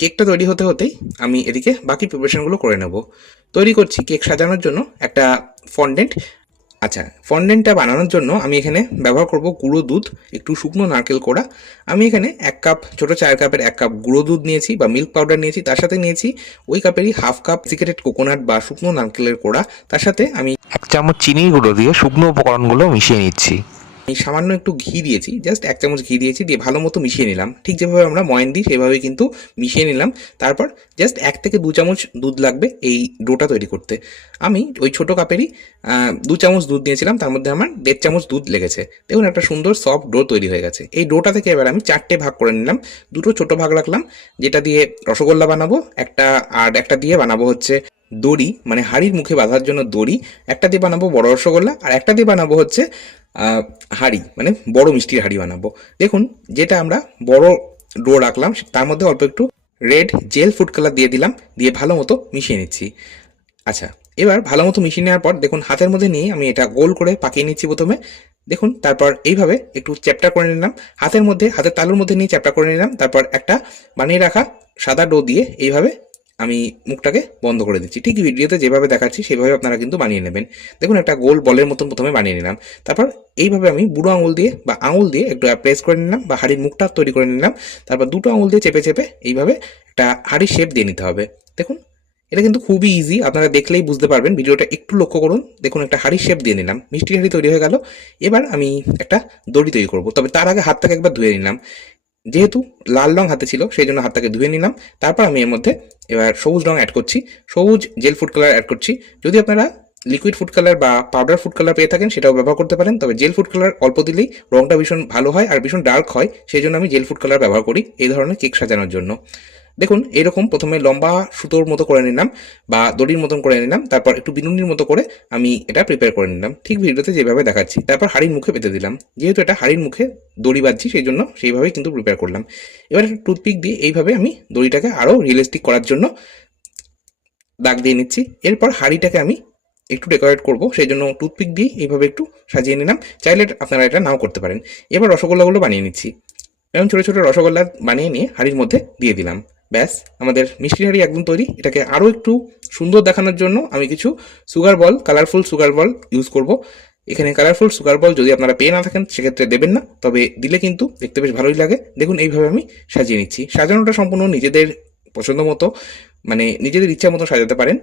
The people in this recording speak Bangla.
কেকটা তৈরি হতে হতেই আমি এদিকে বাকি প্রিপারেশনগুলো করে নেব। তৈরি করছি কেক সাজানোর জন্য একটা ফন্ডেন্ট। আচ্ছা, ফন্ডেন্টটা বানানোর জন্য আমি এখানে ব্যবহার করব গুঁড়ো দুধ, একটু শুকনো নারকেল কোড়া। আমি এখানে 1 কাপ, ছোটো চায়ের কাপের 1 কাপ গুঁড়ো দুধ নিয়েছি বা মিল্ক পাউডার নিয়েছি। তার সাথে নিয়েছি ওই কাপেরই হাফ কাপ সিক্রেটেড কোকোনাট বা শুকনো নারকেলের কোড়া। তার সাথে আমি 1 চামচ চিনির গুঁড়ো দিয়ে শুকনো উপকরণগুলো মিশিয়ে নিচ্ছি। সামান্য একটু ঘি দিয়েছি, জাস্ট 1 চামচ ঘি দিয়েছি, দিয়ে ভালো মতো মিশিয়ে নিলাম। ঠিক যেভাবে আমরা ময়ান দিই সেভাবেই কিন্তু মিশিয়ে নিলাম। তারপর জাস্ট 1 থেকে 2 চামচ দুধ লাগবে এই ডোটা তৈরি করতে। আমি ওই ছোটো কাপেরই 2 চামচ দুধ নিয়েছিলাম, তার মধ্যে আমার 1.5 চামচ দুধ লেগেছে। দেখুন একটা সুন্দর সফট ডো তৈরি হয়ে গেছে। এই ডোটা থেকে এবার আমি 4টে ভাগ করে নিলাম। দুটো ছোটো ভাগ রাখলাম, যেটা দিয়ে রসগোল্লা বানাবো একটা, আর একটা দিয়ে বানাবো হচ্ছে দড়ি, মানে হাঁড়ির মুখে বাঁধার জন্য দড়ি। একটা দিয়ে বানাবো বড় রসগোল্লা, আর একটা দিয়ে বানাবো হচ্ছে হাঁড়ি, মানে বড় মিষ্টির হাঁড়ি বানাবো। দেখুন যেটা আমরা বড় ডো রাখলাম তার মধ্যে অল্প একটু রেড জেল ফুড কালার দিয়ে দিলাম, দিয়ে ভালো মতো মিশিয়ে নিচ্ছি। আচ্ছা, এবার ভালো মতো মিশিয়ে নেওয়ার পর দেখুন হাতের মধ্যে নিয়ে আমি এটা গোল করে পাকিয়ে নিচ্ছি প্রথমে। দেখুন তারপর এইভাবে একটু চ্যাপটা করে নিলাম, হাতের মধ্যে, হাতের তালুর মধ্যে নিয়ে চ্যাপটা করে নিলাম। তারপর একটা বানিয়ে রাখা সাদা ডো দিয়ে এইভাবে আমি মুখটাকে বন্ধ করে দিচ্ছি। ঠিক ভিডিওতে যেভাবে দেখাচ্ছি সেভাবে আপনারা কিন্তু বানিয়ে নেবেন। দেখুন একটা গোল বলের মতন প্রথমে বানিয়ে নিলাম। তারপর এইভাবে আমি বুড়ো আঙুল দিয়ে বা আঙুল দিয়ে একটু প্রেস করে নিলাম বা হাড়ির মুখটা তৈরি করে নিলাম। তারপর দুটো আঙুল দিয়ে চেপে চেপে এইভাবে একটা হাড়ির শেপ দিয়ে নিতে হবে। দেখুন এটা কিন্তু খুবই ইজি, আপনারা দেখলেই বুঝতে পারবেন। ভিডিওটা একটু লক্ষ্য করুন। দেখুন একটা হাড়ির শেপ দিয়ে নিলাম, মিষ্টি হাড়ি তৈরি হয়ে গেল। এবার আমি একটা দড়ি তৈরি করব, তবে তার আগে হাতটাকে একবার ধুয়ে নিলাম। যেহেতু লাল রং হাতে ছিল সেই জন্য হাতটাকে ধুয়ে নিলাম। তারপর আমি এর মধ্যে এবার সবুজ রং অ্যাড করছি, সবুজ জেল ফুড কালার অ্যাড করছি। যদি আপনারা লিকুইড ফুড কালার বা পাউডার ফুড কালার পেয়ে থাকেন সেটাও ব্যবহার করতে পারেন, তবে জেল ফুড কালার অল্প দিলেই রংটা ভীষণ ভালো হয় আর ভীষণ ডার্ক হয়, সেই জন্য আমি জেল ফুড কালার ব্যবহার করি এই ধরনের কেক সাজানোর জন্য। দেখুন এরকম প্রথমে লম্বা সুতোর মতো করে নিলাম বা দড়ির মতন করে নিলাম, তারপর একটু বিনুনির মতো করে আমি এটা প্রিপেয়ার করে নিলাম, ঠিক ভিডিওতে যেভাবে দেখাচ্ছি। তারপর হাড়ির মুখে পেতে দিলাম, যেহেতু এটা হাড়ির মুখে দড়ি বাঁধছি সেই জন্য সেইভাবেই কিন্তু প্রিপেয়ার করলাম। এবার একটা টুথপিক দিয়ে এইভাবে আমি দড়িটাকে আরও রিয়েলিস্টিক করার জন্য দাগ দিয়ে নিচ্ছি। এরপর হাড়িটাকে আমি একটু ডেকোরেট করব, সেই জন্য টুথপিক দিয়ে এইভাবে একটু সাজিয়ে নিলাম। চাইলে আপনারা এটা নাও করতে পারেন। এবার রসগোল্লাগুলো বানিয়ে নিচ্ছি। এরকম ছোটো ছোটো রসগোল্লা বানিয়ে নিয়ে হাঁড়ির মধ্যে দিয়ে দিলাম। ব্যাস, আমাদের মিষ্টি হাঁড়ি একদম তৈরি। এটাকে আরও একটু সুন্দর দেখানোর জন্য আমি কিছু sugar ball, colourful sugar ball use করব। এখানে কালারফুল সুগার বল যদি আপনারা পেয়ে না থাকেন সেক্ষেত্রে দেবেন না, তবে দিলে কিন্তু দেখতে বেশ ভালোই লাগে। দেখুন এইভাবে আমি সাজিয়ে নিচ্ছি। সাজানোটা সম্পূর্ণ নিজেদের পছন্দ মতো, মানে নিজেদের ইচ্ছা মতো সাজাতে পারেন।